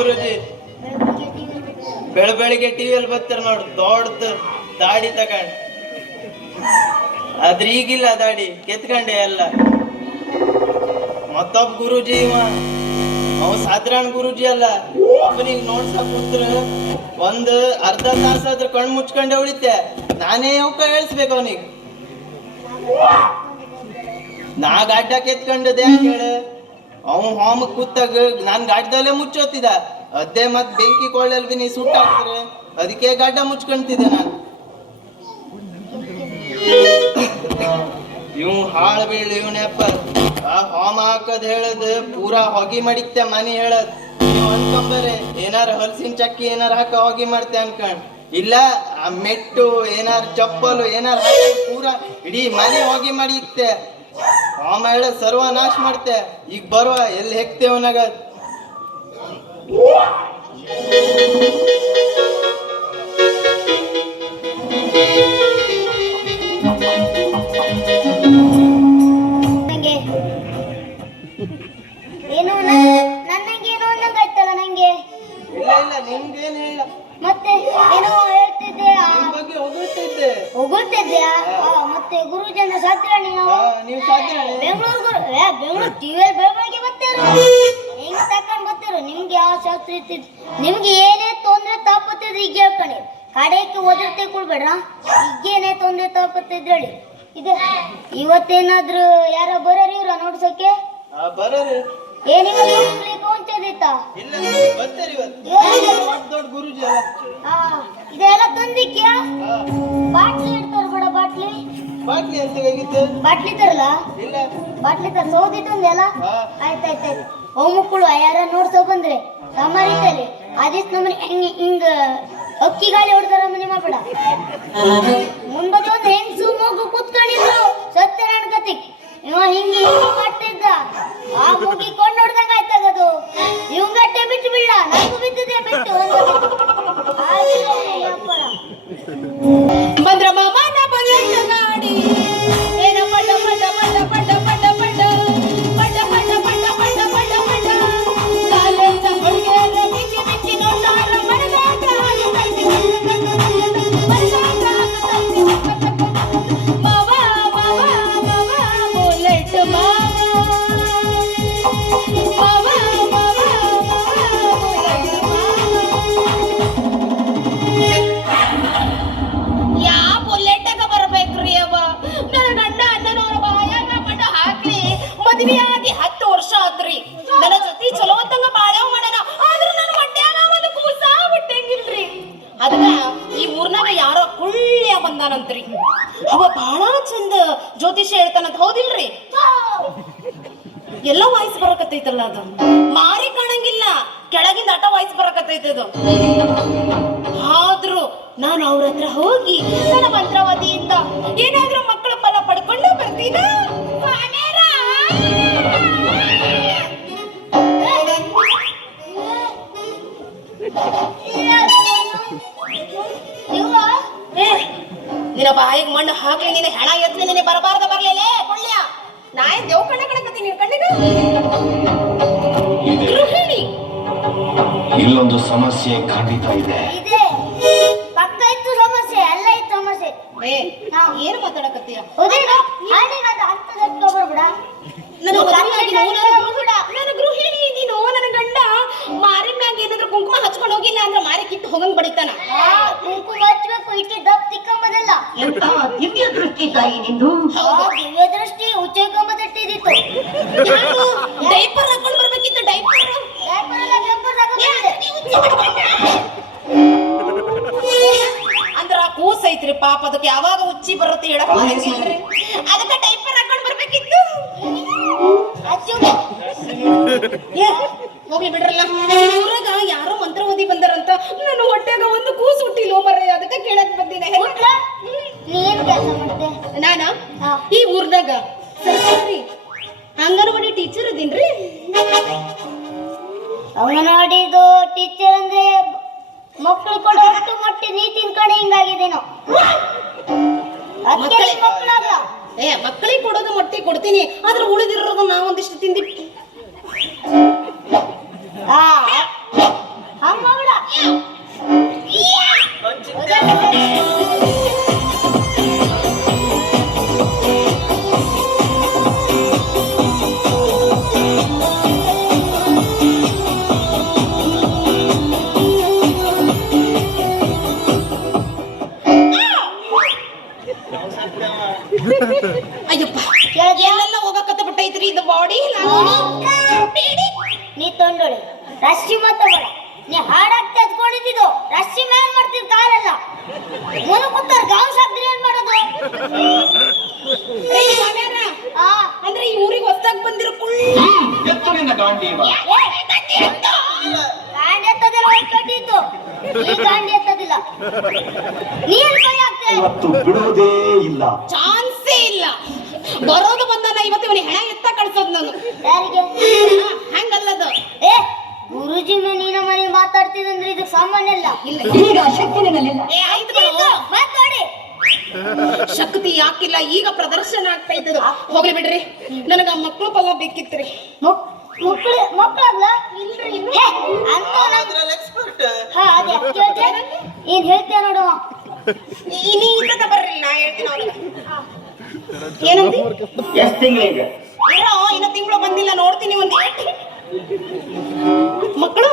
ಗುರುಜಿ. ಬೆಳ ಬೆಳಿಗ್ಗೆ ಟಿವಿಯಲ್ಲಿ ಬರ್ತಾರ ನೋಡು ದೊಡ್ಡದು ದಾಡಿ ತಗೊಂಡ್. ಆದ್ರೆ ಈಗಿಲ್ಲ ದಾಡಿ, ಕೆತ್ಕೊಂಡೆ ಎಲ್ಲ. ಮತ್ತೊಬ್ಬ ಗುರುಜಿ ಇವ. ಅವ ಸಾಧಾರಣ ಗುರುಜಿ ಅಲ್ಲ. ಒಬ್ಬನಿಗೆ ನೋಡ್ಸಕ್ ಕೂತ್ರ ಒಂದ್ ಅರ್ಧ ತಾಸಾದ್ರೂ ಕಣ್ ಮುಚ್ಕೊಂಡೆ ಉಳಿತೆ. ನಾನೇ ಅವಕ್ಕ ಹೇಳ್ಸ್ಬೇಕು ಅವನಿಗೆ. ನಾ ಗಾಡ್ಡ ಕೆತ್ಕೊಂಡದೆ ಹೇಳ. ಅವ ಹೋಮ ಕೂತಾಗ ನಾನ್ ಗಾಡ್ದಲ್ಲೇ ಮುಚ್ಚೋತಿದ. ಅದೇ ಮತ್ ಬೆಂಕಿ ಕೊಳ್ಳಲ್ ಬಿ ನೀ ಸುಟ್ಟಾಕ್ತಾರೆ ಅದಕ್ಕೆ ಗಡ್ಡ ಮುಚ್ಕೊಂತಿದ್ದೆ ನಾನು. ಇವ್ ಹಾಳ್ ಬೀಳ್ ಇವನಪ್ಪ. ಆ ಹೋಮ ಹಾಕದ್ ಹೇಳದ್ ಪೂರಾ ಹೊಗಿ ಮಡಿಕ್ತೆ ಮನಿ ಹೇಳದ್. ಅನ್ಕೊಂಬರೆ, ಏನಾರ ಹಲಸಿನ ಚಕ್ಕಿ ಏನಾರ ಹಾಕ ಹೊಗಿ ಮಾಡ್ತೆ ಅನ್ಕಂಡ್ ಇಲ್ಲ, ಆ ಮೆಟ್ಟು, ಏನಾರ ಚಪ್ಪಲು, ಏನಾರ ಹಾಕಿ ಪೂರಾ ಇಡೀ ಮನೆ ಹೋಗಿ ಮಡಿಕ್ತೆ. ಹೋಮ ಸರ್ವ ಸರ್ವನಾಶ ಮಾಡ್ತೆ. ಈಗ ಬರುವ ಎಲ್ಲಿ ಹೆಕ್ತೇವ್ ನೀವ್ ಸಾಧ್ಯ ಬೆಂಗಳೂರು ಏ ಬೆಂಗಳೂರು ಟಿವಿಯಲ್ಲಿ ಬೆಳಗ್ಗೆ ಬರ್ತೀರ? ಹೆಂಗ್ ತಕೊಂಡ್ ಬರ್ತೀರು? ನಿಮ್ಗೆ ಯಾವ ಶಾಸ್ತ್ರ ಇರ್ತಿದ್ ನಿಮ್ಗೆ ಏನೇ ತೊಂದ್ರೆ ತಾಪತ್ತಿದ್ರೆ ಈಗ ಹೇಳ್ಕೊಳ್ಳಿ ಕಡೆಗೆ ಒದರ್ತೆ ಕೊಡ್ಬೇಡ ಈಗೇನೇ ತೊಂದ್ರೆ ತಾಪತ್ತಿದ್ರೆ ಹೇಳಿ. ಇದು ಇವತ್ತೇನಾದ್ರೂ ಯಾರೋ ಬರೋರು ಇವ್ರ ನೋಡ್ಸೋಕೆ? ಬರೋರು. ಏನಿಲ್ಲ ಇದೆಲ್ಲ ತಂದಿಕ್ಯಾ? ಬಾಟ್ಲಿ ಇಡ್ತಾರ ಬೇಡ ಬಾಟ್ಲಿ. ಬಾಟ್ಲಿ ಅಂತ ಹೇಗಿತ್ತು? ಬಾಟ್ಲಿ ತರಲ್ಲ? ಇಲ್ಲ. ಬಾಟ್ಲಿ ತರ ಸೌದಿ ತಂದೆಲ್ಲ ಹಾ. ಆಯ್ತಾಯ್ತಾಯ್ತು ಹೋಮಕ್ಕಳು ಯಾರ ನೋಡ್ಸೋ ಬಂದ್ರೆ ಸಮಾರಿತಲ್ಲಿ ಆದಿತ್ ನಮ್ಮನೆ ಹಿಂಗ ಹಿಂಗ ಅಕ್ಕಿ ಗಾಳಿ ಹೊಡ್ತಾರ ಮನೆ ಮಾಡಬೇಡ. ಜ್ಯೋತಿಷ ಹೇಳ್ತಾನಂತ ಹೌದಿಲ್ರಿ? ಎಲ್ಲ ವಾಯ್ಸ್ ಬರಕತ್ತೈತಲ್ಲ ಅದು. ಮಾರಿ ಕಾಣಂಗಿಲ್ಲ. ಕೆಳಗಿಂದ ಅಟ ವಾಯ್ಸ್ ಬರಕತ್ತೈತದು ಆದ್ರೂ ನಾನು ಅವ್ರ ಹತ್ರ ಹೋಗಿ ನನ್ನ ಮಂತ್ರವಾದಿಯಿಂದ ಏನಾದ್ರೂ ಮಕ್ಕಳ ಫಲ ಪಡ್ಕೊಂಡು ಬರ್ತೀನ? ನಿನ್ನ ಬಾಯಿಗೆ ಮಣ್ಣು ಹಾಕ್ಲಿ ನಿನ್ನ ಹೆಣ ಎತ್ಲಿ ನಿನ್ನ ಬರಬಾರ್ದ ಬರ್ಲಿಲ್ಲ ಕೊಳ್ಳ್ಯ. ನಾ ಏನ್ ದೇವ್ ಕಣ್ಣ ಕಣಕತ್ತೀನಿ ನಿನ್ ಕಣ್ಣಿಗೆ? ಗೃಹಿಣಿ. ಇಲ್ಲೊಂದು ಸಮಸ್ಯೆ ಖಂಡಿತ ಇದೆ. ಇದೆ. ಪಕ್ಕ ಇತ್ತು ಸಮಸ್ಯೆ ಎಲ್ಲ ಇತ್ತು ಸಮಸ್ಯೆ. ಏ ಏನು ಮಾತಾಡಕತ್ತೀಯ? ಹೌದೇನೋ ನಾನು ಅಂತ ನೋವು ನನ್ನ ನಾನು ಗೃಹಿಣಿ ಇದೀನೋ ನನ್ನ ಗಂಡ ಮಾರಿ ಮ್ಯಾಗ ಏನಾದ್ರು ಕುಂಕುಮ ಹಚ್ಕೊಂಡು ಹೋಗಿಲ್ಲ ಅಂದ್ರೆ ಮಾರಿ ಕಿತ್ತು ಹೋಗಂಗ್ ಬಡಿತಾನ. ದಿವ್ಯ ದೃಷ್ಟಿ ತಾಯಿ ನಿಂದು ದಿವ್ಯ ದೃಷ್ಟಿ ಉಚ್ಚೆ ಕಂಬದಟ್ಟಿದಿತ್ತು ಡೈಪರ್ ಹಾಕೊಂಡು ಬರ್ಬೇಕಿತ್ತು ಡೈಪರ್. ಅಂದ್ರ ಕೂಸ್ ಐತ್ರಿ ಪಾಪ ಅದಕ್ಕೆ ಯಾವಾಗ ಉಚ್ಚಿ ಬರುತ್ತೆ ಹೇಳಕ್ ಅದಕ್ಕೆ ಡೈಪರ್ ಹಾಕೊಂಡು ಬರ್ಬೇಕಿತ್ತು. ಹೋಗ್ಲಿ ಬಿಡ್ರಲ್ಲ. ಏ ಮಕ್ಕಳಿಗೆ ಕೊಡೋದು ಮೊಟ್ಟೆ ಕೊಡ್ತೀನಿ ಆದ್ರೆ ಉಳಿದಿರೋದು ನಾ ಒಂದಿಷ್ಟು ತಿಂದಿ ಹಾ ಮುನು ಕೂತಾರ ಗಾಂವ್ ಏನ್ ಮಾಡೋದು? ಅಂದ್ರೆ ಈ ಊರಿಗೆ ಹೊಸ್ದಾಗ್ ಬಂದಿರೋ ಕುಳ್ಳ. ಎತ್ತು ನಿನ್ನ ಗಾಂಡೀವ ಗಾಂಡಿ ಎತ್ತದಿಲ್ಲ ಒಂದ್ ಕಡ್ಡಿ ಇತ್ತು. ಈ ಗಾಂಡಿ ಎತ್ತದಿಲ್ಲ. ನೀನ್ ಕೈ ಹಾಕ್ತೆ? ಇವತ್ತು ಬಿಡೋದೇ ಇಲ್ಲ. ಚಾನ್ಸೇ ಇಲ್ಲ. ಬರೋದು ಬಂದಾನ ಇವತ್ತು ಇವನಿಗೆ ಹೆಣ ಎತ್ತ ಕಳ್ಸೋದು ನಾನು. ಯಾರಿಗೆ? ಹಂಗಲ್ಲ ಹಂಗಲ್ಲದು. ಏ ಗುರುಜಿ ಮೇಲೆ ನೀನ ಮನೆ ಮಾತಾಡ್ತಿದಂದ್ರೆ ಇದು ಸಾಮಾನ್ಯ ಅಲ್ಲ. ಇಲ್ಲ. ಈಗ ಶಕ್ತಿ ನಿನ್ನಲ್ಲಿಲ್ಲ ಏ ಆಯ್ತು. ಶಕ್ತಿ ಯಾಕಿಲ್ಲ ಈಗ ಪ್ರದರ್ಶನ ಆಗ್ತಾ ಇದ್ದದು. ಹೋಗ್ಲಿ ಬಿಡ್ರಿ. ನನಗ ಮಕ್ಕಳು ಪಲ್ಲ ಬೇಕಿತ್ರಿ. ಮಕ್ಕಳು ಇಲ್ರಿ ಏನ್ ಹೇಳ್ತೀಯ ನೋಡು. ಇನಿ ಇಲ್ಲದ ಬರ್ರಿ ನಾ ಹೇಳ್ತೀನಿ ಎಷ್ಟು ತಿಂಗಳಿಗೆ ಇರೋ ಇನ್ನ ತಿಂಗಳು ಬಂದಿಲ್ಲ ನೋಡ್ತೀನಿ ಒಂದ್ ಮಕ್ಕಳು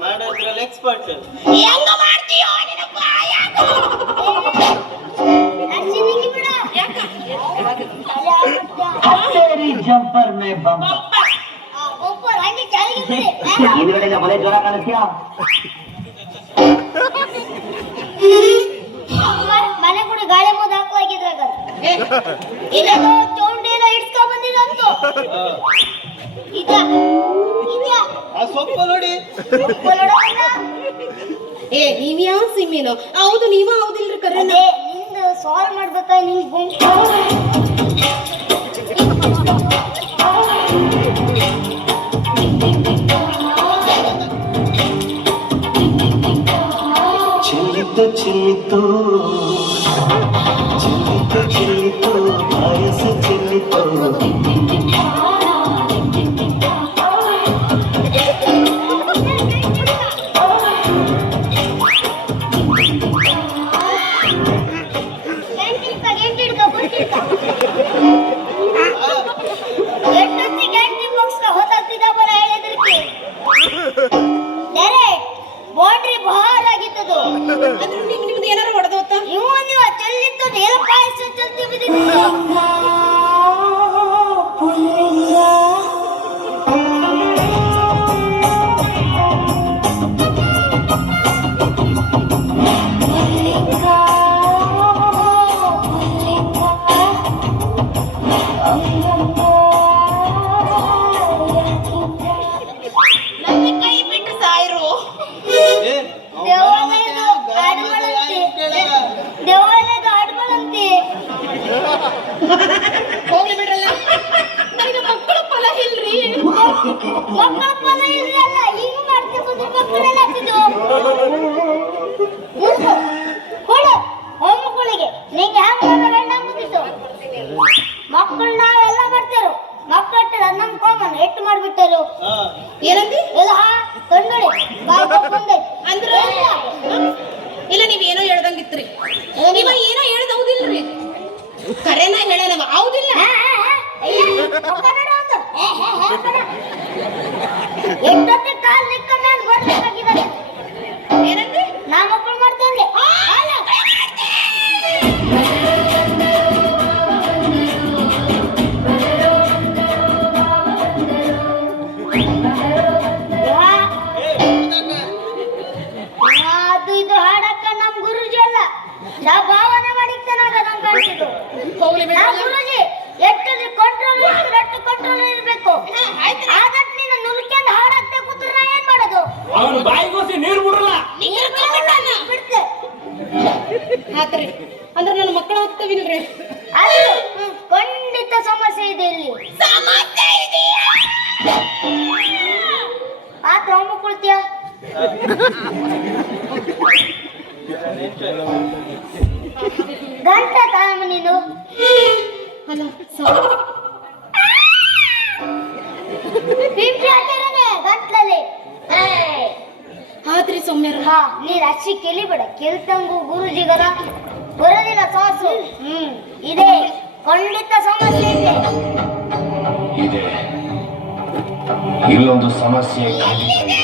ಮಾಡೋದ್ರಲ್ಲಿ ಎಕ್ಸ್ಪರ್ಟ್ ಹೆಂಗ ಮಾಡ್ತೀಯೋ ನಿನ್ನ ಬಾಯಾಗ? ಕಚೇರಿ ಜಂಪರ್ ಮೇ ಬಂಪ ಮನೆ ಕೂಡ ಗಾಳಿ ಮುದ ಹಾಕುವಾಗಿದ್ರಾಗ ಇದನ್ನು ಚೌಂಡಿ ಎಲ್ಲ ಇಡ್ಸ್ಕೊಂಡ್ ಬಂದಿದಂತು ಇದ ಸೊಪ್ಪು ನೋಡಿ. ಏ ನೀವ್ ಯಾವ ಸಿಮ್ಮಿನೋ ಹೌದು ನೀವ ಹೌದಿಲ್ರಿ ಕರೆ ಸಾಲ್ವ್ ಮಾಡ್ಬೇಕಾ ನಿಂಗ್ ಗುಂಪು ಚೆಲ್ಲಿತು ಚೆಲ್ಲಿತು ಚೆಲ್ಲಿತು ಚೆಲ್ಲಿತು ವಯಸ್ಸು ಚೆಲ್ಲಿತು ಹೋಗ್ಲಿ ಬಿಡ್ರಲ್ಲ. ನನಗೆ ಮಕ್ಕಳು ಫಲ ಇಲ್ರಿ. ಮಕ್ಕಳ ಫಲ ಮಕ್ಕಳೆಲ್ಲ ನಿಂಗೆ ಗಂಡ ಮುಗಿತು ಮಕ್ಕಳು ನಾವೆಲ್ಲ ಮಾಡ್ತೇರು ಮಕ್ಕಳು ನಮ್ ಕಾಮನ್. ಎಟ್ಟು ಮಾಡ್ಬಿಟ್ಟರು. ಏನಂದಿ? ಇಲ್ಲ ಆತ್ರಿ. ಅಂದ್ರೆ ನನ್ನ ಮಕ್ಕಳು ಹೋಗ್ತವಿಲ್ರಿ ಆದ್ರೂ ಖಂಡಿತ ಸಮಸ್ಯೆ ಇದೆ ಇಲ್ಲಿ. ಪಾತ್ರ ಹಮ್ಮಿಕೊಳ್ತೀಯ ಗಂಟ ತಾಯಮ್ಮ ನೀನು? ಅಲ್ಲ ಸಾರಿ. ಆದ್ರಿ ಸೌಮ್ಯರ. ಹಾ ನೀನ್ ಅಚ್ಚಿ ಕೆಲಿಬೇಡ ಕೆಲ್ತಂಗು ಗುರುಜಿಗರ ಬರೋದಿಲ್ಲ ಸಾಸು. ಹ್ಮ್ ಇದೆ. ಖಂಡಿತ ಸಮಸ್ಯೆ ಇದೆ. ಇದೆ. ಇಲ್ಲೊಂದು ಸಮಸ್ಯೆ ಖಂಡಿತ ಇದೆ.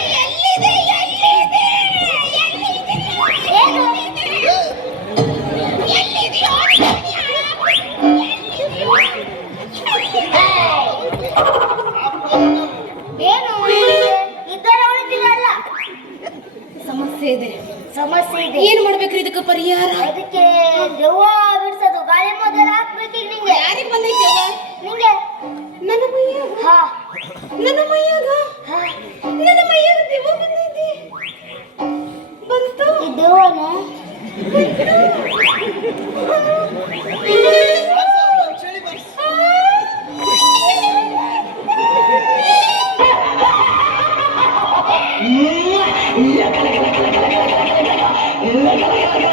ಏನು? ಸಮಸ್ಯೆ ಇದೆ. ಸಮಸ್ಯೆ ಇದೆ. ಏನ್ ಮಾಡ್ಬೇಕ್ರಿ ಇದಕ್ಕೆ ಪರಿಹಾರ? ಅದಕ್ಕೆ ದೆವ್ವ ಬಿಡ್ಸೋದು. ಗಾಳಿ ಮೊದಲ ಈಗ ನಿಂಗೆ. ಯಾರಿಗೆ ಬಂದೈತೆ? ನಿಂಗೆ. ನನ್ನ ಮೈಯಾಗ? ಹಾ. ನನ್ನ ಮೈಯಾಗ? ಹಾ. ನನ್ನ ಮೈಯಾಗ ದೆವ್ವ ಬಂದೈತಿ. ಬಂತು. ಈ ದೆವ್ವನ. ಲಕ ¡La